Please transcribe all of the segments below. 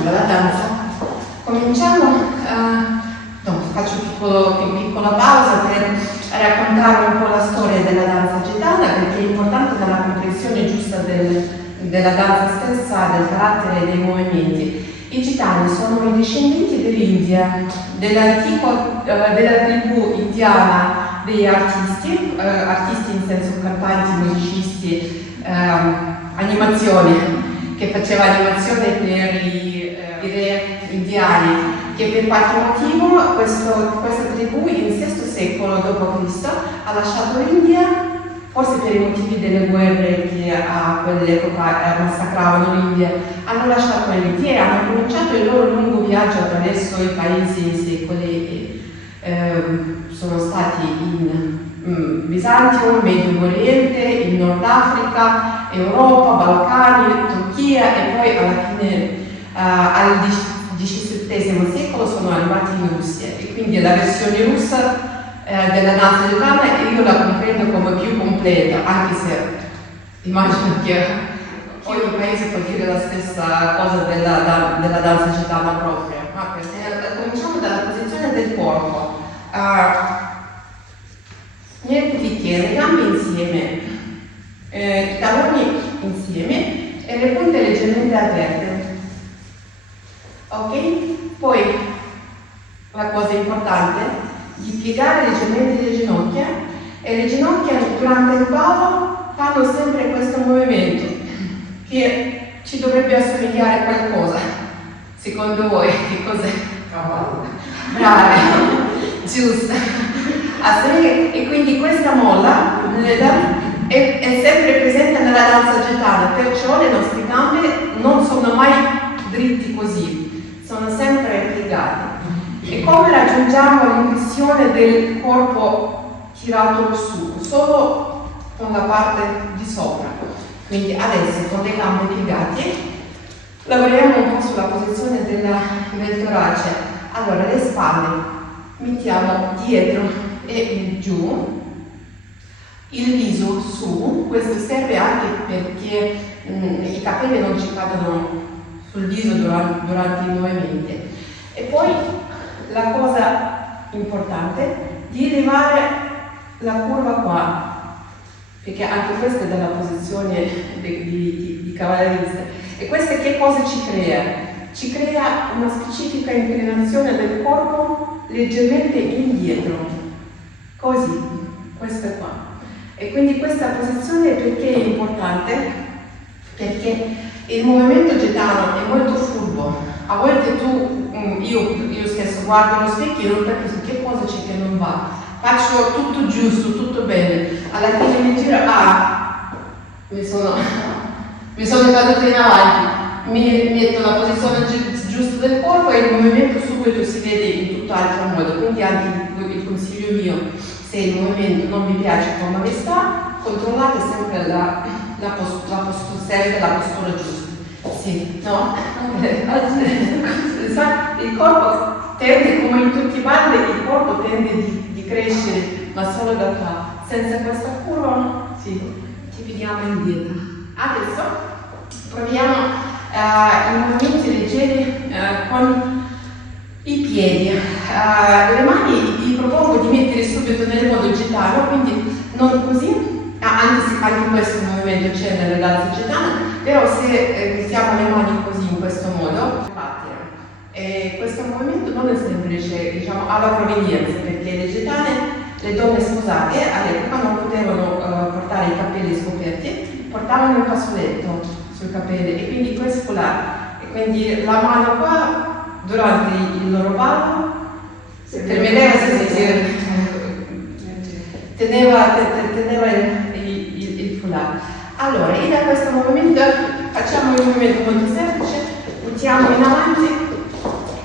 allora la danza. Cominciamo, faccio una piccola pausa per raccontare un po' la storia della danza gitana, perché è importante per la comprensione giusta della danza stessa, del carattere e dei movimenti. I gitani sono i discendenti dell'India, della tribù indiana degli artisti in senso cantanti, musicisti, animazioni, che faceva animazione per i re indiani, che per qualche motivo questa tribù in VI secolo d.C. ha lasciato l'India, forse per i motivi delle guerre che a quell'epoca massacravano l'India, hanno lasciato l'India e hanno cominciato il loro lungo viaggio attraverso i paesi in secoli sono stati in Bisanzio, Medio Oriente, in Nord Africa, Europa, Balcani, Turchia e poi alla fine al XVII secolo sono arrivati in Russia e quindi la versione russa della danza gitana io la comprendo come più completa, anche se immagino che ogni paese può dire la stessa cosa della danza gitana propria. Cominciamo dalla posizione del corpo. Niente di che, le gambe insieme, i talloni insieme e le punte leggermente aperte. Ok? Poi la cosa importante di piegare leggermente le ginocchia e le ginocchia durante il ballo fanno sempre questo movimento che ci dovrebbe assomigliare a qualcosa. Secondo voi che cos'è? Cavallo. Brave, giusto. E quindi questa molla è sempre presente nella danza gitana, perciò le nostre gambe non sono mai dritti così, sono sempre piegate. E come raggiungiamo l'impressione del corpo tirato su? Solo con la parte di sopra. Quindi adesso con le gambe piegate lavoriamo un po' sulla posizione del torace. Allora le spalle mettiamo dietro e giù, il viso su, questo serve anche perché i capelli non ci cadono sul viso durante i movimenti. E poi la cosa importante di levare la curva qua, perché anche questa è dalla posizione di cavallerista. E questa che cosa ci crea? Ci crea una specifica inclinazione del corpo leggermente indietro, così, questa qua. E quindi questa posizione perché è importante? Perché il movimento gitano è molto furbo. A volte io stesso guardo lo specchio e non capisco che cosa c'è che non va. Faccio tutto giusto, tutto bene. Alla fine mi giro, mi sono caduta in avanti. Mi metto la posizione giusta del corpo e il movimento subito si vede in tutt'altro modo. Quindi anche il consiglio mio, se il movimento non vi piace come vi sta, controllate sempre la postura giusta. Sì, no? Il corpo tende, come in tutti i balli, il corpo tende di crescere, ma solo da qua. Senza questa curva, sì, ci vediamo indietro. Adesso proviamo i movimenti leggeri con i piedi. Le mani vi propongo di mettere subito nel modo gitano, quindi non così. Anche questo movimento c'è nella danza gitana, però se mettiamo le mani così in questo modo, questo movimento non è semplice, diciamo, alla provenienza, perché le gitane, le donne sposate all'epoca non potevano portare i capelli scoperti, portavano il fazzoletto sui capelli e quindi questo là, e quindi la mano qua durante il loro ballo teneva il foulard. Allora, da questo movimento facciamo il movimento molto semplice, mettiamo in avanti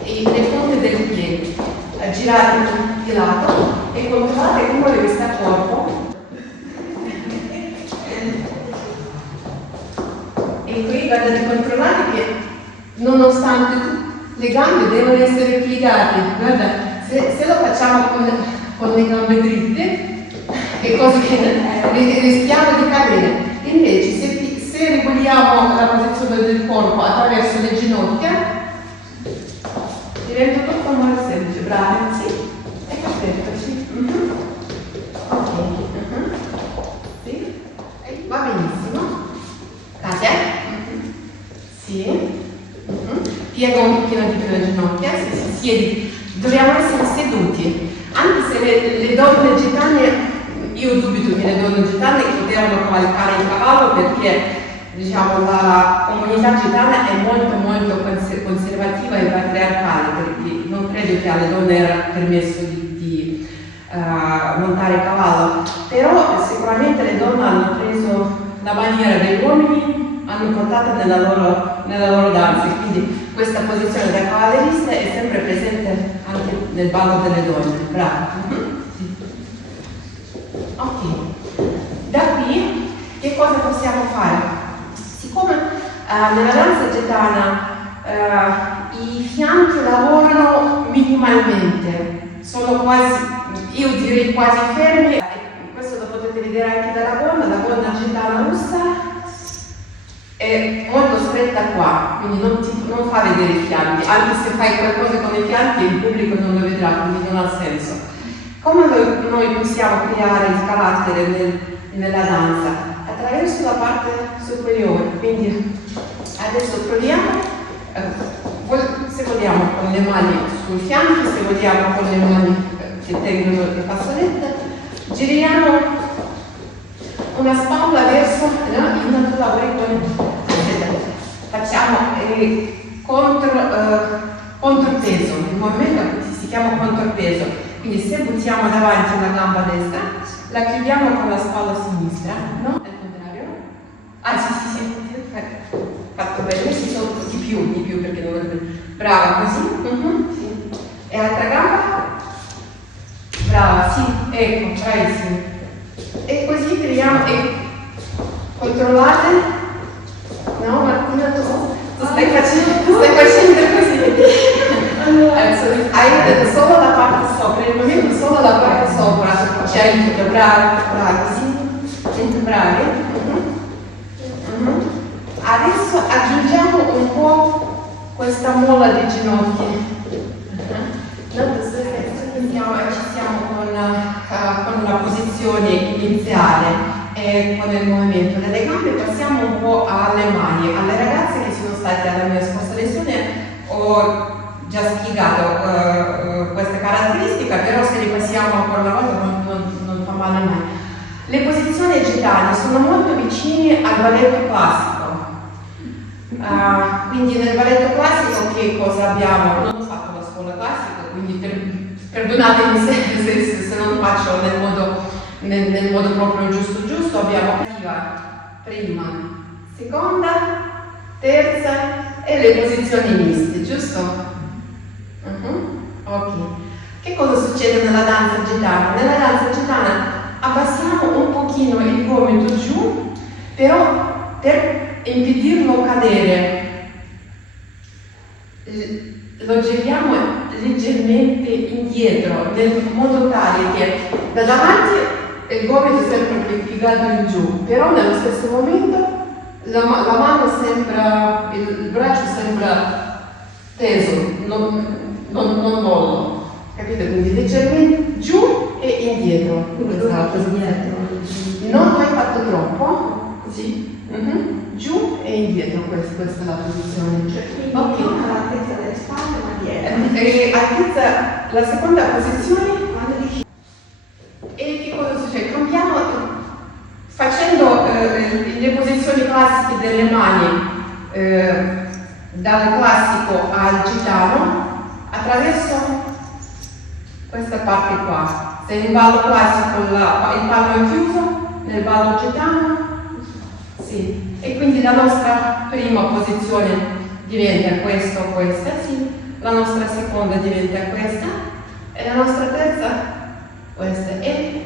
le punte del piede, girate di lato e controllate come deve stare il corpo. E qui guardate, controllate che nonostante le gambe devono essere piegate, guarda, se lo facciamo con le gambe dritte è cosa che rischiamo di cadere. Invece se regoliamo la posizione del corpo attraverso le ginocchia, piega un pochino di più le ginocchia, si siede, dobbiamo essere seduti, anche se le donne gitane, io dubito che le donne gitane potevano cavalcare il cavallo perché diciamo la comunità gitana è molto molto conservativa e patriarcale, perché non credo che alle donne era permesso di montare cavallo, però sicuramente le donne hanno preso la maniera degli uomini, hanno portato nella loro danza, quindi questa posizione da cavallerista è sempre presente anche nel ballo delle donne. Bravo. Sì. Ok, da qui che cosa possiamo fare? Siccome nella danza gitana i fianchi lavorano minimalmente, sono quasi, io direi quasi fermi, questo lo potete vedere anche dalla gonna gitana russa è molto stretta qua, quindi non fa vedere i fianchi, anche se fai qualcosa con i fianchi il pubblico non lo vedrà, quindi non ha senso. Come noi possiamo creare il carattere nella danza? Attraverso la parte superiore, quindi adesso proviamo, se vogliamo con le mani sui fianchi, se vogliamo con le mani che tengono le fazzolette, giriamo una spalla verso il nostro lavoro, facciamo contropeso, il movimento si chiama contropeso, quindi se buttiamo davanti la gamba destra, la chiudiamo con la spalla sinistra, no? Al contrario? Ah sì, fatto bene, sì, sono di più perché non lo vedo. Brava, così, sì. E l'altra gamba? Brava, sì, ecco, bravissimo. E così creiamo e controllate, no Martina, tu stai facendo così. Hai detto solo la parte sopra, il momento solo la parte sopra ci aiuta, bravi, sì, bravi. Adesso aggiungiamo un po' questa molla di ginocchia. Ci siamo con la posizione iniziale e con il movimento delle gambe, passiamo un po' alle mani. Alle ragazze che sono state alla mia scorsa lezione ho già spiegato questa caratteristica, però se le passiamo ancora una volta non fa male mai. Le posizioni gitane sono molto vicine al balletto classico. Quindi nel balletto classico che cosa abbiamo? Non ho fatto la scuola classica, quindi perdonatemi se non faccio nel modo proprio giusto, abbiamo prima, seconda, terza e le posizioni miste, giusto? Ok. Che cosa succede nella danza gitana? Nella danza gitana abbassiamo un pochino il gomito giù, però per impedirlo cadere lo giriamo leggermente indietro, nel modo tale che da davanti il gomito è sempre piegato in giù, però nello stesso momento la mano sembra, il braccio sembra teso, non mollo, capite? Quindi leggermente giù e indietro. Non hai fatto troppo, così. Giù e indietro, questa è la posizione. Cioè, ok, all'altezza delle spalle, ma dietro. Altezza, la seconda posizione. E che cosa succede? Cambiamo facendo le posizioni classiche delle mani dal classico al gitano attraverso questa parte qua. Se in ballo classico il palmo è chiuso, nel ballo gitano sì. E quindi la nostra prima posizione diventa questa o questa, sì. La nostra seconda diventa questa e la nostra terza questa e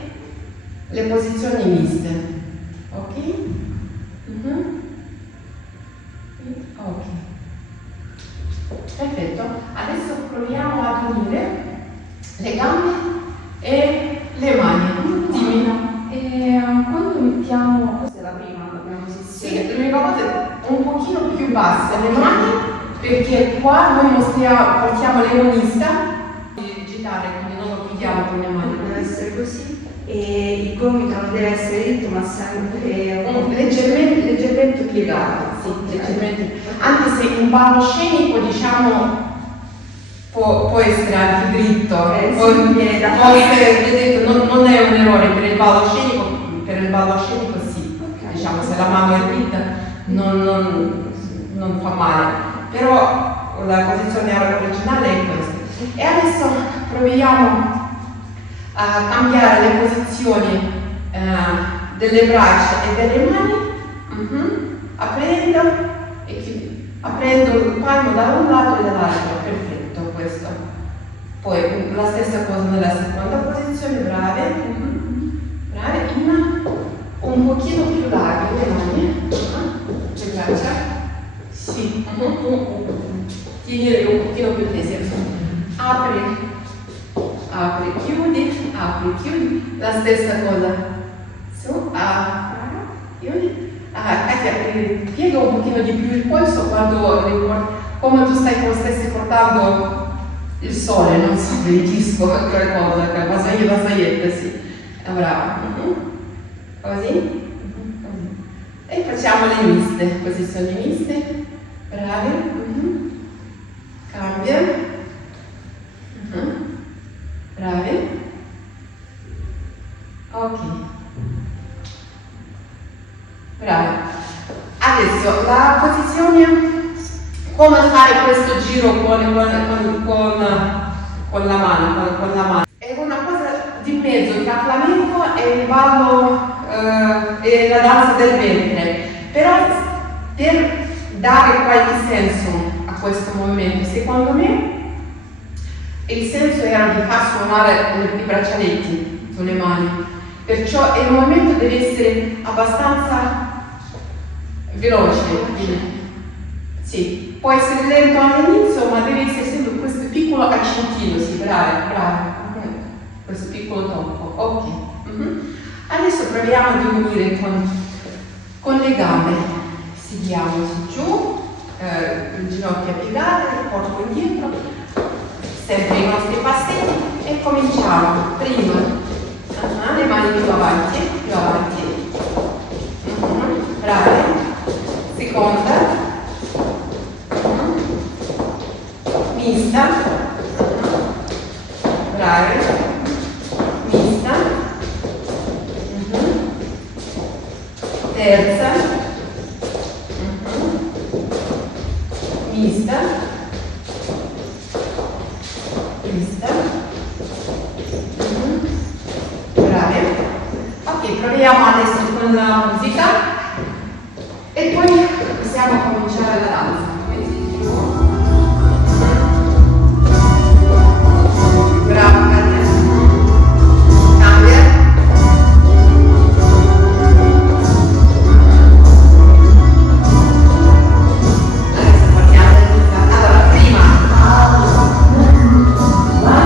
le posizioni miste, ok? Ok, perfetto. Adesso proviamo ad unire le gambe e le mani. Dimmi. Quando mettiamo, questa è la prima posizione. Sì, l'unica cosa è un pochino più bassa le mani, perché qua noi portiamo l'egonista di gitare, quindi non lo chiudiamo con le mani. Deve essere così. E il gomito non deve essere dritto ma sempre leggermente piegato, sì, leggermente. Anche se un ballo scenico, diciamo, può essere anche dritto, vedete, non è un errore per il ballo scenico sì, okay. Diciamo, se la mano è dritta non fa male, però la posizione originale è questa. E adesso proviamo a cambiare le posizioni delle braccia e delle mani, aprendo e chiudendo. Aprendo il palmo da un lato e dall'altro, perfetto questo. Poi la stessa cosa nella seconda posizione, brave, brave, un pochino più larghe le mani, le braccia, sì, tienili un pochino più tese, apri, chiudi, la stessa cosa, su, chiudi. Katia, piega un pochino di più il polso come tu stessi portando il sole, non so, il disco, qualcosa, vasaietta, sì. Brava. Così. E facciamo le miste, posizioni miste. Bravi. Cambia. Bravi. Ok. Bravi. Adesso la posizione, come fare questo giro con la mano, è una cosa di mezzo tra flamenco e il ballo e la danza del ventre, però per dare qualche senso a questo movimento, secondo me il senso era di far suonare i braccialetti sulle mani, perciò il movimento deve essere abbastanza veloce, sì, può essere lento all'inizio, ma deve essere sempre questo piccolo accentino, sì, bravi, questo piccolo tocco, ok. Adesso proviamo a diminuire con le gambe, sediamoci giù, ginocchia piegate, il corpo indietro, sempre i nostri passetti e cominciamo, prima, le mani più avanti, bravi. Seconda, mista, bravi, mista, terza, mista, bravi. Ok, proviamo adesso con la musica. E poi possiamo cominciare la danza. Bravo, Katia. Cambia. Adesso partiamo da tutta. Allora, prima. Un pochino più sulle mani.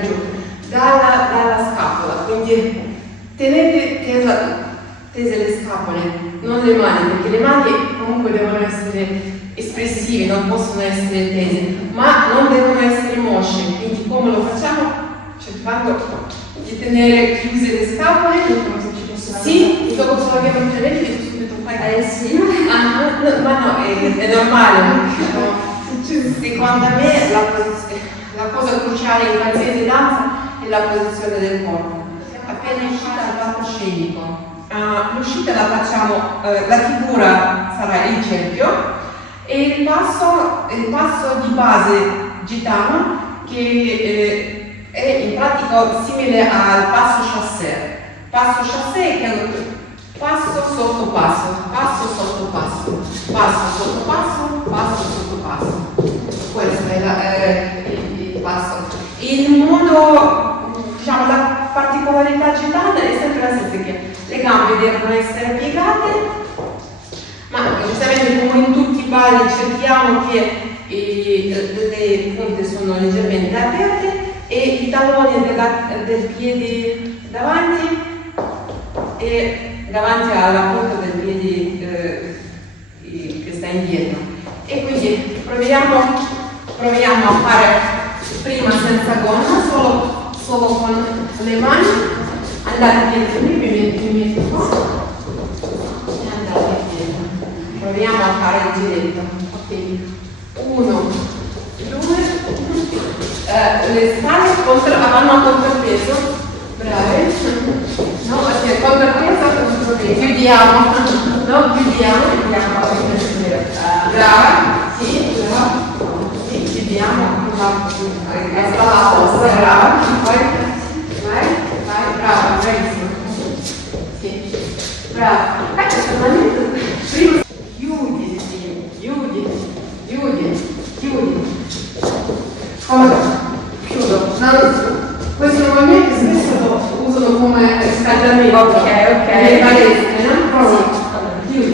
da giù, dalla scapola, quindi tenete tese le scapole, non le mani, perché le mani comunque devono essere espressive, non possono essere tese, ma non devono essere mosce, quindi come lo facciamo? Cercando di tenere chiuse le scapole. Sì, dopo se lo abbiamo intervenuti, dico subito fai. Sì. Ma no, è normale. Secondo me la cosa cruciale in qualsiasi danza è la posizione del corpo. Appena uscita dal palcoscenico, l'uscita la facciamo, la figura sarà il cerchio e il passo di base gitano che è in pratica simile al passo chassé. Passo chassé che è passo sotto passo, passo sotto passo, passo sotto passo, passo sotto passo. Questo è il passo. Il modo, diciamo, la particolarità gitana è sempre la stessa, che le gambe devono essere piegate, ma giustamente come in tutti i balli cerchiamo che le punte sono leggermente aperte e i talloni del piede davanti e davanti alla punta del piede che sta indietro. E quindi proviamo a fare prima senza gonna, solo con le mani, andate dietro, mi metto qua e andate dietro. Proviamo a fare il giretto. Ok, 1, 2, le spalle vanno a contropeso, brave, no, perché contropeso, chiudiamo, no, chiudiamo, brava, sì, chiudiamo, la posta, brava, vai, brava, bravissimo, sì, brava, prima, chiudi, come chiudo, questo movimento spesso lo usano come riscaldamento, ok, le palestre, no? Prova, chiudi,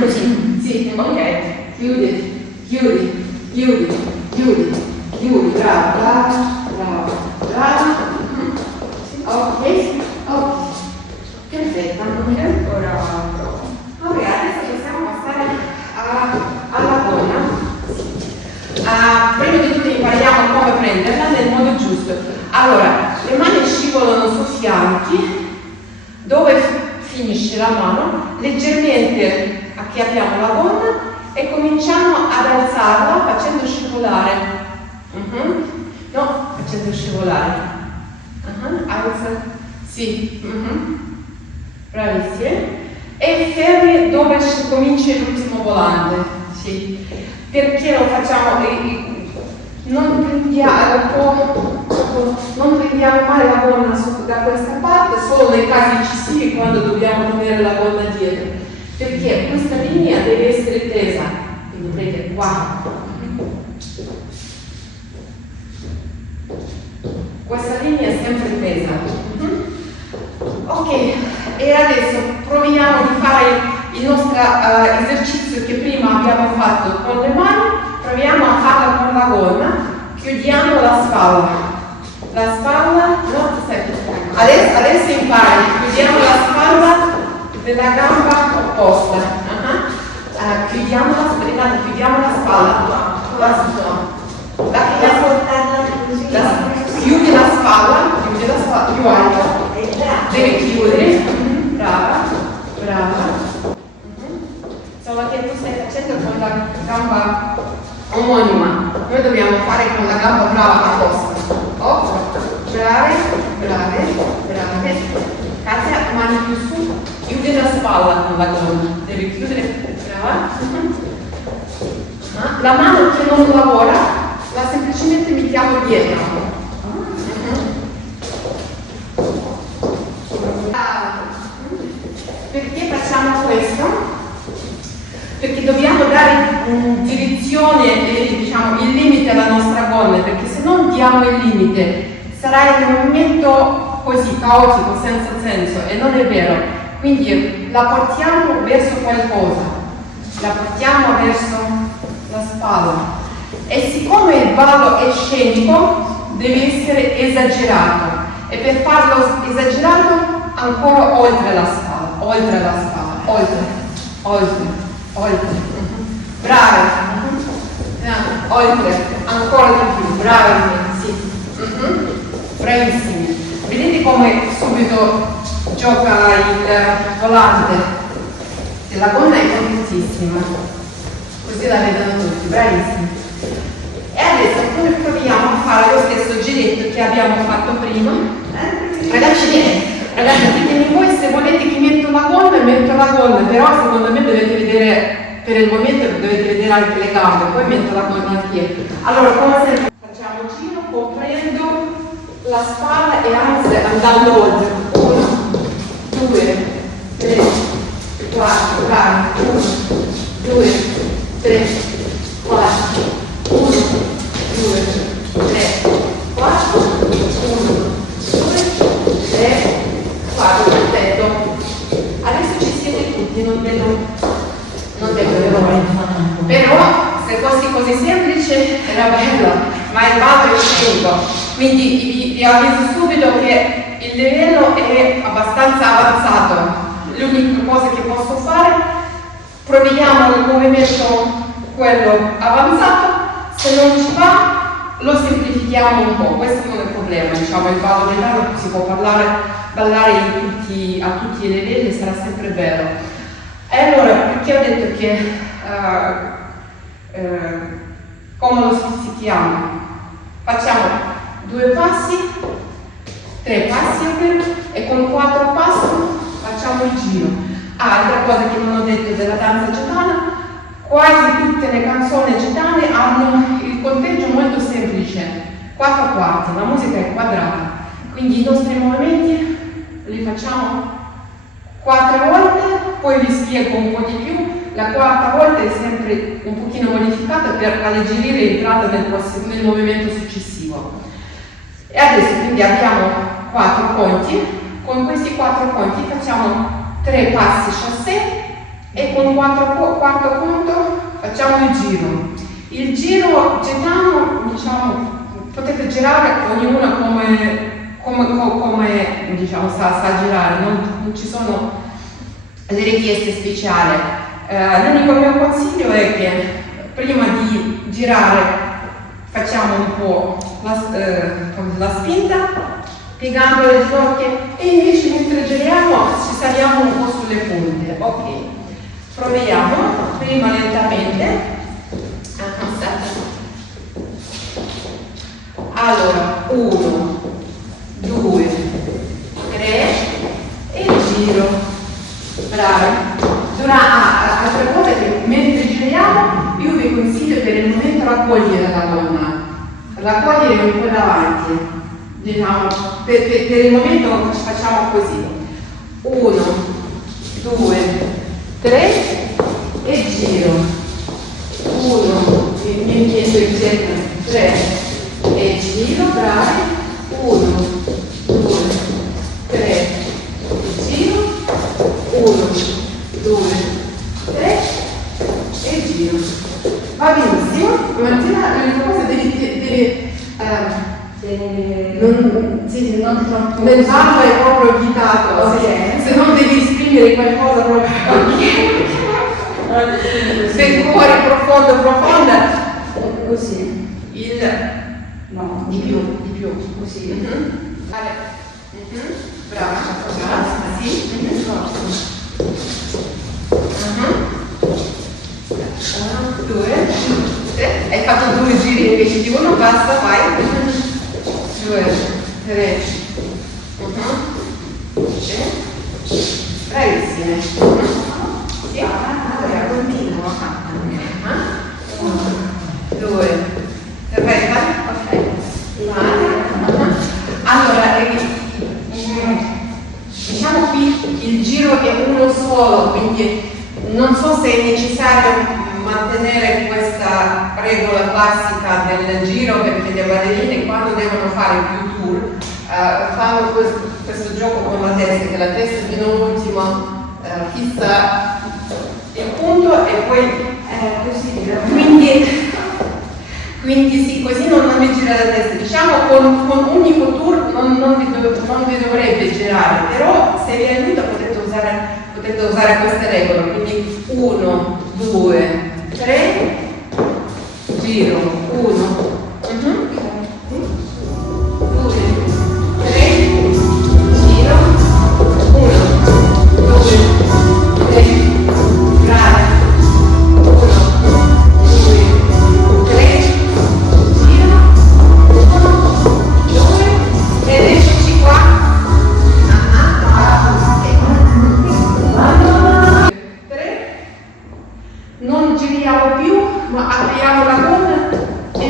così, sì, ok, chiudi, brava, ok, perfetto, ora provo. Ok, adesso possiamo passare alla gonna. Prima di tutto impariamo come prenderla nel modo giusto. Allora, le mani scivolano sui fianchi, dove finisce la mano, leggermente acchiappiamo la gonna e cominciamo ad alzarla facendo scivolare. No, facendo scivolare. Alza. Sì. Bravissime. E fermi dove comincia l'ultimo volante. Sì. Perché lo facciamo? Non prendiamo mai la gonna da questa parte, solo nei casi eccessivi quando dobbiamo tenere la gonna dietro. Perché questa linea deve essere tesa. Quindi vedete qua. Questa linea è sempre tesa. Ok, e adesso proviamo di fare il nostro esercizio che prima abbiamo fatto con le mani, proviamo a farlo con la gonna, chiudiamo la spalla, no, adesso impari, chiudiamo la spalla della gamba opposta, chiudiamo la spalla, chiudi la spalla più alta, devi chiudere, brava. Solo che tu stai facendo con la gamba omonima, noi dobbiamo fare con la gamba brava apposta. Brave. Katia, mani più su, chiudi la spalla con la gonna, devi chiudere, brava. La mano che non lavora, la semplicemente mettiamo dietro. Perché facciamo questo? Perché dobbiamo dare direzione e diciamo il limite alla nostra gonna, perché se non diamo il limite sarà un movimento così caotico, senza senso, e non è vero. Quindi la portiamo verso qualcosa, la portiamo verso la spalla E siccome il ballo è scenico, deve essere esagerato. E per farlo esagerato, ancora oltre la spalla, oltre. Brave. Oltre, ancora di più, bravi, sì. Bravissimi. Vedete come subito gioca il volante? E la gonna è completissima. Così la vedono tutti, bravissimi. E adesso noi proviamo a fare lo stesso giretto che abbiamo fatto prima. Ragazzi, ditemi voi se volete che metto la gonna, però secondo me dovete vedere, per il momento dovete vedere anche le gambe, poi metto la gonna anche. Allora, come sempre facciamo il giro, coprendo la spalla e anzi andando oltre. 1, 2, 3, 4, bravi. 1, 2, 3, 4, 1, 2, 3, 4, 1, 2, 3, 4, perfetto. Adesso ci siete tutti, non vedo però se fosse così semplice era bello, ma il ballo è scenico, quindi vi avviso subito che il livello è abbastanza avanzato. L'unica cosa che posso fare, proviamo il movimento quello avanzato, se non ci va lo semplifichiamo un po', questo non è il problema, diciamo il ballo del ballo si può ballare a tutti i livelli, sarà sempre bello. E allora, perché ho detto che come lo spezzichiamo? Facciamo 2 passi, 3 passi e con 4 passi facciamo il giro. Altra cosa che non ho detto della danza gitana, quasi tutte le canzoni gitane hanno il conteggio molto semplice, 4 quarti, la musica è quadrata, quindi i nostri movimenti li facciamo 4 volte, poi vi spiego un po' di più. La quarta volta è sempre un pochino modificata per alleggerire l'entrata nel movimento successivo. E adesso quindi abbiamo 4 conti, con questi 4 conti facciamo 3 passi chassé e con 4 conto facciamo il giro. Il giro gitano, diciamo, potete girare ognuna come diciamo, sa girare, non ci sono le richieste speciali. L'unico mio consiglio è che prima di girare facciamo un po' la spinta, piegando le ginocchia e invece mentre giriamo ci saliamo un po' sulle punte. Ok, proviamo, prima lentamente. Allora, 1, 2, 3 e giro. Bravi. Altre cose che mentre giriamo io vi consiglio per il momento raccogliere la gonna, raccogliere un po' davanti, diciamo, per il momento facciamo così, 1, 2, 3 e giro, 1, mi chiedo il centro, 3 e giro, bravi, 1, 2, 3, giro, 1, 2, 3 e giro. Va benissimo, Martina, l'unica cosa nel ballo è proprio vietato, okay. Se non devi esprimere qualcosa proprio se cuore profonda, così, no, di più, così. Brava, sì, 1, 2, 3, hai fatto 2 giri invece di uno, basta, vai. 2, 3, bravissime. Sì, allora continuo. 1, 2, 3, ok. Allora, diciamo qui il giro è uno solo, quindi non so se è necessario mantenere questa regola classica del giro, perché le ballerine quando devono fare più tour fanno questo gioco con la testa, che la testa fino all'ultimo fissa il punto e poi così. Quindi Quindi sì, così non vi gira la testa. Diciamo con un unico tour non vi dovrebbe girare, però se vi aiuta potete usare queste regole. Quindi 1, 2, 3, giro, 1, 2, 3, giro, 1, 2, 3, brava. 1, 2, 3, giro, 1, 2, ed eccoci qua. Non giriamo più, ma apriamo la gonna e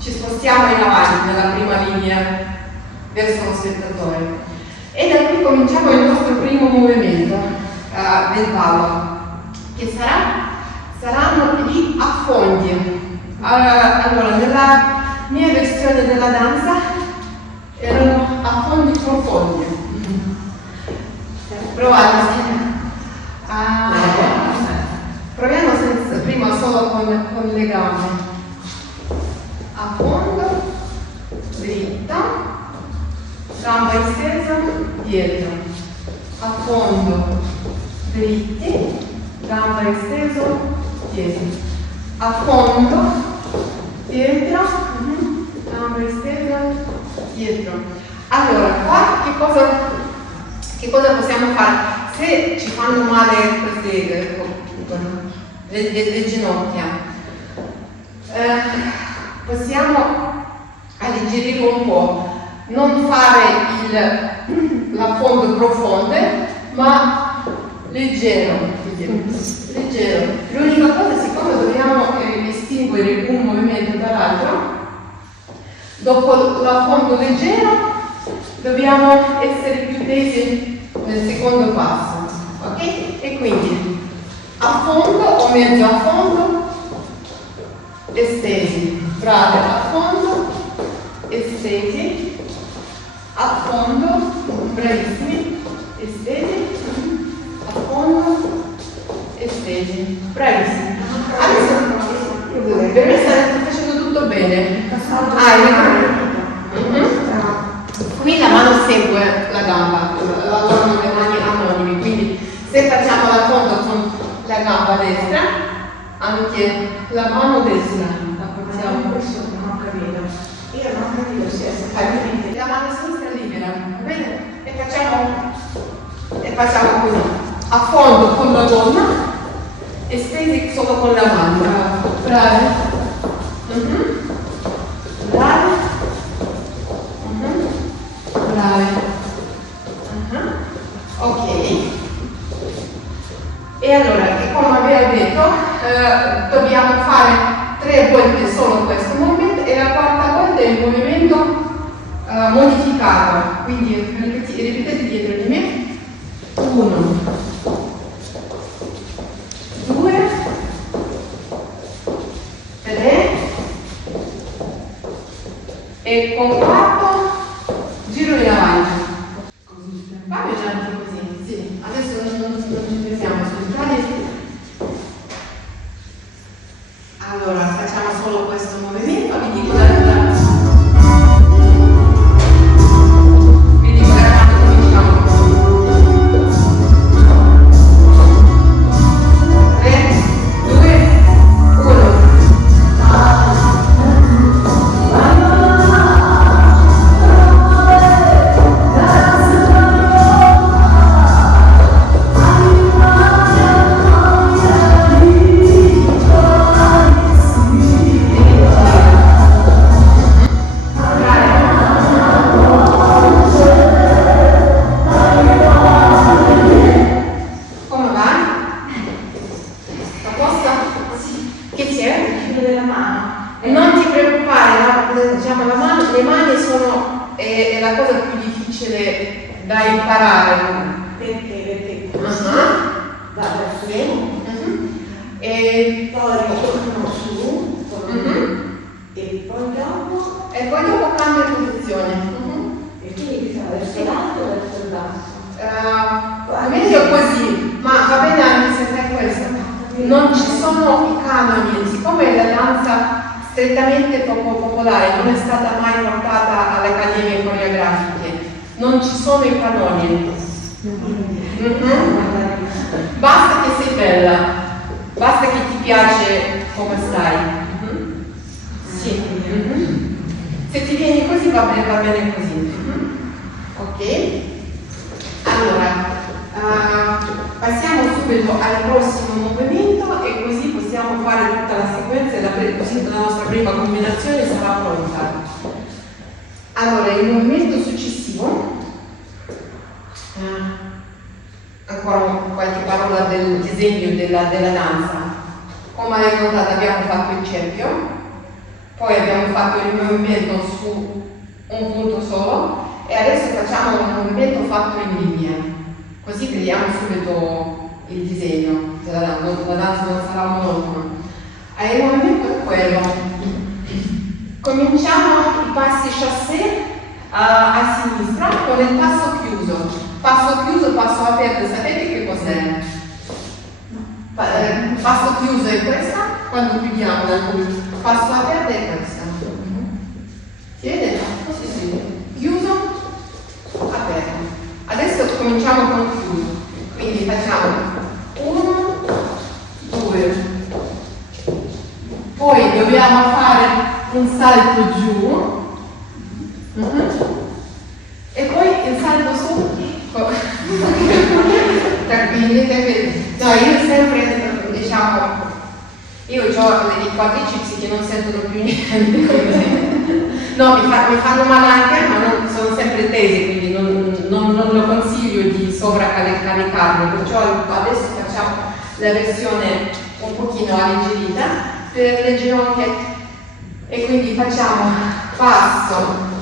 ci spostiamo in avanti nella prima linea verso lo spettatore. E da qui cominciamo il nostro primo movimento del ballo, che saranno gli affondi. Allora, nella mia versione della danza erano affondi profondi. Provate. Proviamo prima solo con le gambe. A fondo, dritta, gamba estesa, dietro. A fondo, dritti, gamba esteso, dietro. A fondo, dietro, gamba estesa, dietro. Allora, qua che cosa possiamo fare? Se ci fanno male queste le ginocchia, possiamo alleggerire un po', non fare l'affondo profondo, ma leggero. L'unica cosa, siccome dobbiamo distinguere un movimento dall'altro, dopo l'affondo leggero dobbiamo essere più tesi nel secondo passo, ok? E quindi a fondo o mezzo a fondo, estesi, brave, a fondo, estesi, a fondo, bravissimi, estesi, a fondo, estesi, bravissimi. Adesso, per me state facendo tutto bene. Qui la mano segue la gamba, lavorano le mani anonimi, quindi se facciamo la fondo con la gamba destra, anche la mano destra. Questo non ho capito. Io non ho capito se è la mano sinistra libera, va bene? E facciamo così. A fondo con la gonna, estesi solo con la mano. Bravi. Bravi. Bravi. Ok. E allora, come avevo detto, dobbiamo fare 3 volte solo questo movimento e la quarta volta è il movimento modificato. Quindi ripetete dietro di me. 1, 2, 3 e con 4 giro in avanti. Fammi già anche così, sì. Adesso non ci pensiamo sui brani. Allora, facciamo solo questo movimento, vi dico da quando cominciamo. 3, 2, 1. Come va? A posto? Sì. Che c'è? della mano. Non ti preoccupare, diciamo, le mani sono è la cosa più difficile da imparare. Perché? Da Sì. E Poi torno su, e poi dopo cambia posizione. e quindi bisogna verso l'alto o verso il basso. Meglio così, ma va bene anche se fai questo. Non ci sono i canoni, siccome la danza strettamente poco popolare, non è stata mai portata alle accademie coreografiche, non ci sono i canoni. Basta che sei bella, basta che ti piace come stai. Sì. Se ti vieni così va bene così. Ok? Allora, passiamo subito al prossimo movimento e così possiamo fare tutta la sequenza e così la nostra prima combinazione sarà pronta. Allora, il movimento successivo, ancora qualche parola del disegno della danza. Come avete notato abbiamo fatto il cerchio, poi abbiamo fatto il movimento su un punto solo e adesso facciamo un movimento fatto in linea, così vediamo subito il disegno della danza, la danza non sarà monotona. Il movimento è quello. Cominciamo i passi chassé a sinistra con il passo chiuso. Passo aperto, sapete che cos'è? Passo chiuso è questa, quando chiudiamo passo aperto è questa. Si vede? Sì. Chiuso, aperto. Adesso cominciamo con chiuso. Quindi facciamo 1, 2. Poi dobbiamo fare un salto giù. E poi il salto su. Tranquilli. No, io sempre, diciamo, io ho i quadriceps che non sentono più niente. No, mi fanno male anche, ma non sono sempre tesi, quindi non lo consiglio di sovraccaricarlo, perciò adesso facciamo la versione un pochino alleggerita per le ginocchia e quindi facciamo passo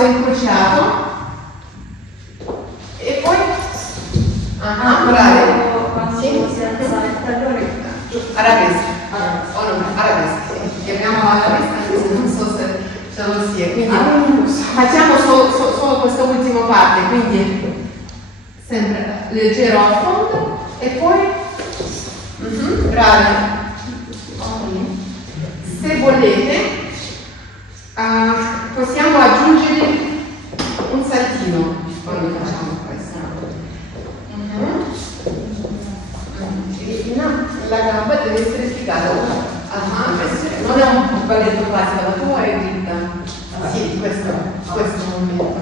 incrociato e poi bravi. Arabesca. Arabesca. Chiamiamo arabesca anche se non so se lo sia. Quindi facciamo solo questa ultima parte, quindi sempre leggero a fondo e poi bravi. Se volete possiamo aggiungere un saltino quando facciamo questo. La gamba deve essere piegata. Non è un balletto classico, la tua è dritta. Sì, questo movimento.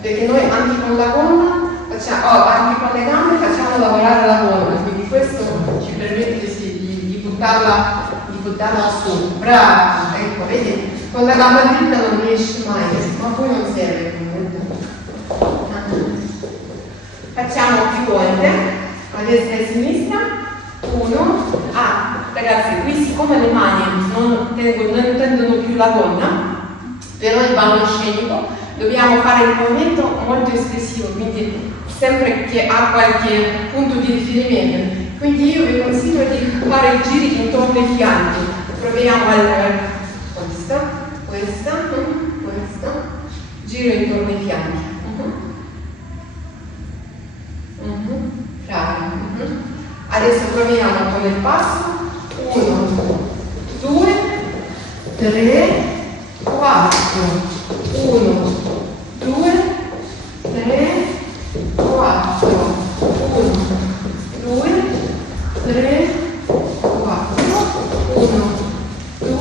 Perché noi anche con la gonna anche con le gambe facciamo lavorare la gonna, quindi questo ci permette di buttarla su. Brava, ecco, vedi? Con la gamba dritta non riesci mai, ma poi non serve comunque. Facciamo più volte, a destra e a sinistra. 1. Ragazzi, qui siccome le mani non tendono più la gonna, però il ballo scenico, dobbiamo fare il movimento molto espressivo, quindi sempre che ha qualche punto di riferimento. Quindi io vi consiglio di fare i giri intorno ai fianchi. Proviamo questa, giro intorno ai fianchi. Bravo. Adesso proviamo con il passo. 1, 2, 3, 4. 1, 2, 3, 4. 1, 2, 3, 4. 1, 2,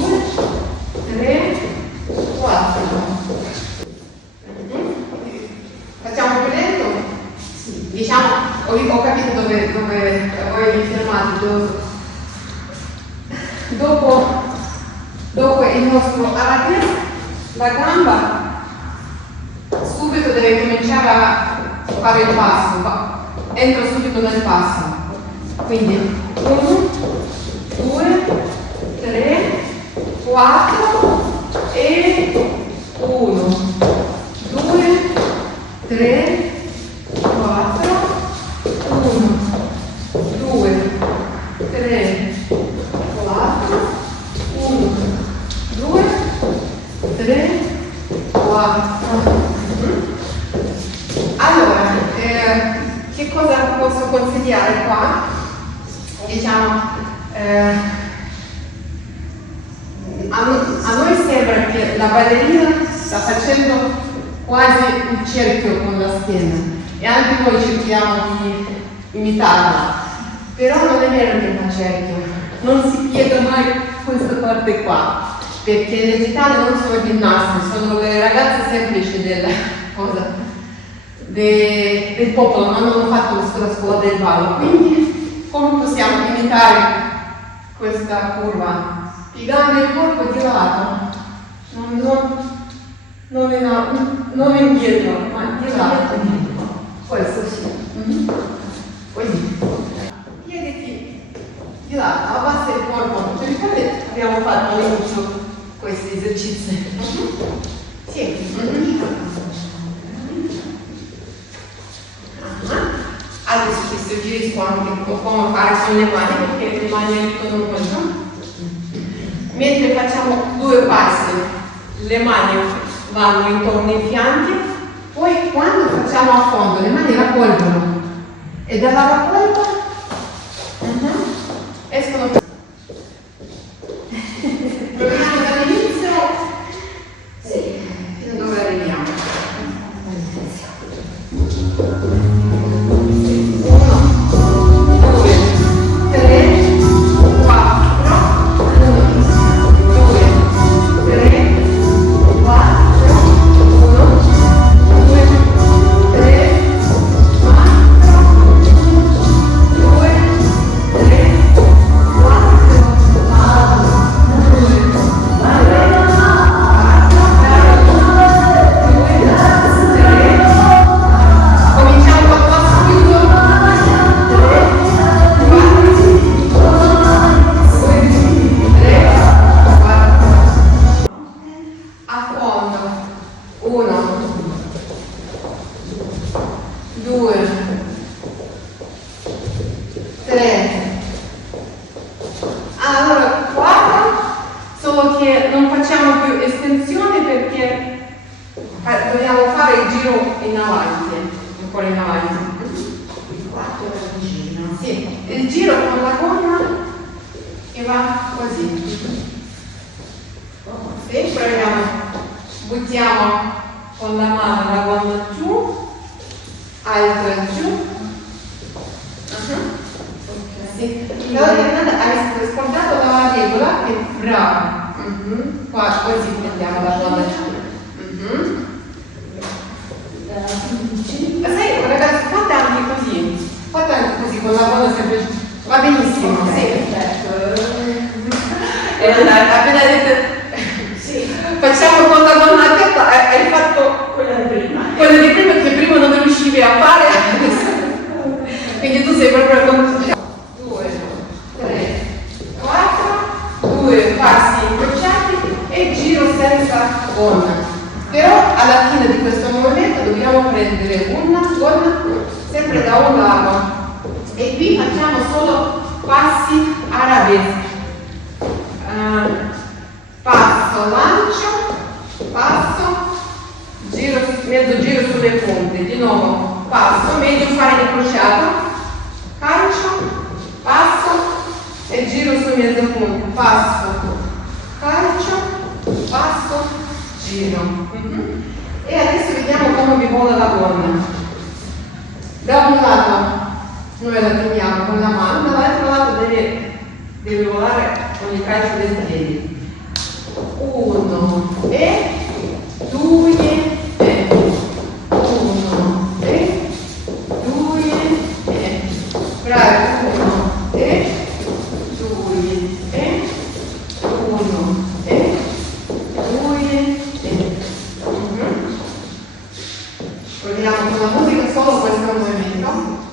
3, 4. Facciamo più lento? Sì. Diciamo, ho capito dove voi vi fermate. Dopo il nostro arabesque, la gamba subito deve cominciare a fare il passo, entra subito nel passo. Quindi 1, 2, 3, 4 e 1, 2, 3, 4, 1, 2, 3, 4, 1, 2, 3, 4. Allora, che cosa posso consigliare qua? Diciamo, A noi sembra che la ballerina sta facendo quasi un cerchio con la schiena e anche noi cerchiamo di imitarla, però non è vero che fa cerchio, non si piega mai questa parte qua, perché le gitane non sono ginnaste, sono le ragazze semplici del popolo, non hanno fatto la scuola del ballo, quindi come possiamo imitare questa curva? Piegando il corpo di lato, non indietro, ma di lato. Questo sì. Così. Piegati di lato, abbassa il corpo. Perché abbiamo fatto all'inizio questi esercizi? Sì. Adesso ti suggerisco anche come fare con le mani, perché le mani aiutano molto. Mentre facciamo 2 passi, le mani vanno intorno ai fianchi, poi quando facciamo a fondo le mani raccolgono e dalla raccolta escono. Proviamo dall'inizio, sì, fino a dove arriviamo. 2 passi incrociati e giro senza gonna. Però alla fine di questo movimento dobbiamo prendere una gonna sempre da un lato e qui facciamo solo passi arabeschi. Passo, lancio, passo, giro, mezzo giro sulle punte, di nuovo passo, meglio fare incrociato, calcio, passo e giro su mezzo punto, passo, calcio, passo, giro. E adesso vediamo come vi vola la gonna. Da un lato noi la teniamo con la mano, dall'altro lato deve volare con il calcio del piede. 1 e 2 e 1 e 2 e bravi, 1 e 2 e 1 e 2 e proviamo con la musica solo questo movimento.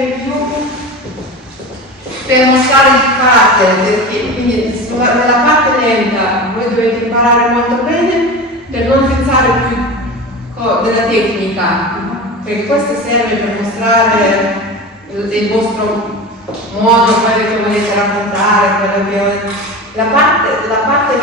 serve più per mostrare il carattere, perché quindi nella parte lenta voi dovete imparare molto bene per non pensare più della tecnica, perché questo serve per mostrare il vostro modo, quello che volete raccontare, la parte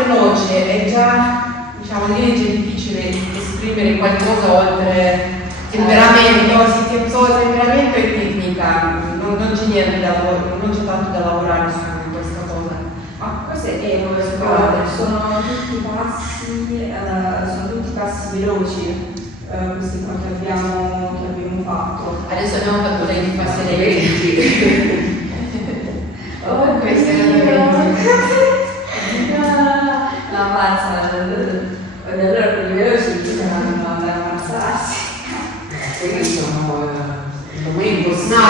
veloce è già, diciamo, lì è difficile esprimere qualcosa oltre temperamento, temperamento e tecnica, non c'è niente da lavorare, non c'è tanto da lavorare su questa cosa. Ma queste è come scuola, sono tutti passi veloci, questi qua che abbiamo fatto. Adesso abbiamo fatto dei passi lenti. Oh, questa è la la mazza, allora quelli veloci bisogna andare a ammazzarsi. Quelli sono impossibile no,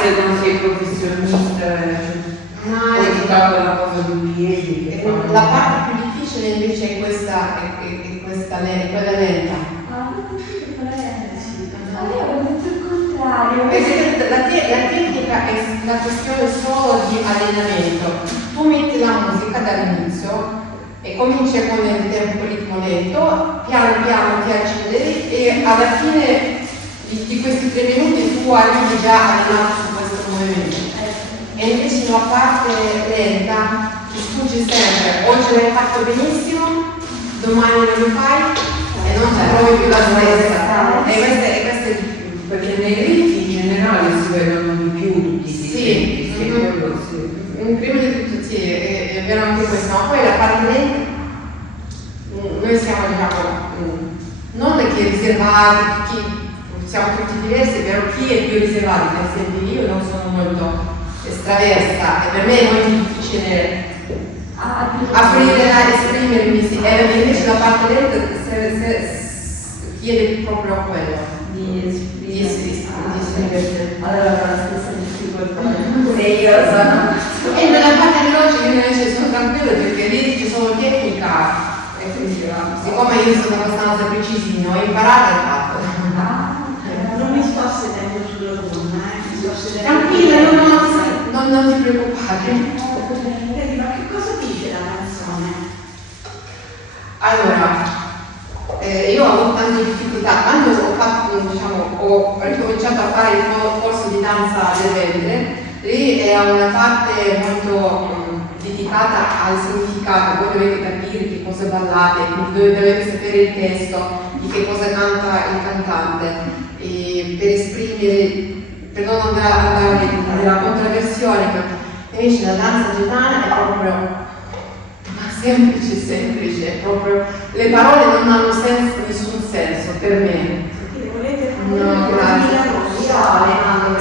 se non sei professionista, poi ti tocca la cosa di piedi. La parte più difficile invece è questa, quella lenta. Perché la tecnica è la questione solo di allenamento. Tu metti la musica dall'inizio e cominci con il tempo ritmo lento, piano piano ti acceleri e alla fine di questi 3 minuti tu arrivi già allenato su questo movimento. E invece la parte lenta ti sfugge sempre, oggi l'hai fatto benissimo, domani non lo fai e non ti trovi più la stessa. E questo è Perché nei riti in generale si vedono di più tutti i sì, prima di tutto sì, è vero anche questo, ma poi la parte lenta, noi siamo non che riservati, siamo tutti diversi, però chi è più riservato, per esempio io non sono molto estraversa e per me è molto difficile aprire a esprimermi, invece la parte lenta chiede proprio quello. Allora la stessa difficoltà se io sono e nella parte veloce io invece sono tranquillo perché lì ci sono tecnica e quindi siccome io sono abbastanza precisi ho imparato e fatto. Non mi sto sedendo sulla gomma, mi sto sedendo. Tranquilla, non ti preoccupare. Vedi, ma che cosa dice la canzone? Allora, io ho avuto tante difficoltà quando ho ricominciato a fare il corso di danza del ventre, lì era una parte molto dedicata al significato, voi dovete capire che cosa ballate, dovete sapere il testo, di che cosa canta il cantante, e per esprimere, per non andare nella contraversione, invece la danza gitana è proprio semplice, è proprio le parole non hanno nessun senso per me. No, grazie.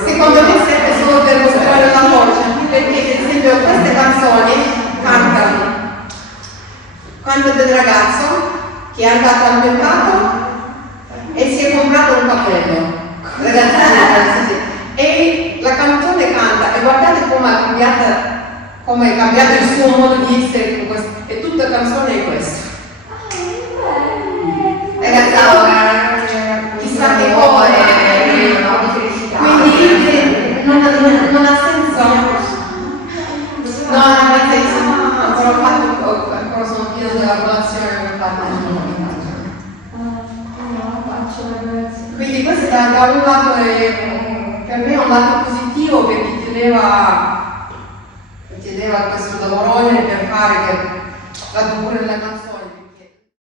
Secondo me serve solo per mostrare la voce, perché per esempio queste canzoni canta del ragazzo che è andato al mercato e si è comprato un cappello. Ragazzi, e la canzone canta e guardate come è cambiato il suo modo di essere con questo, e tutta la canzone è questa. Chissà che cuore, quindi non ha senso. No, non ha senso. Ancora sono piena della colazione quindi questo da un lato per me è un lato positivo perché chiedeva questo lavorone per fare che la dura della canzone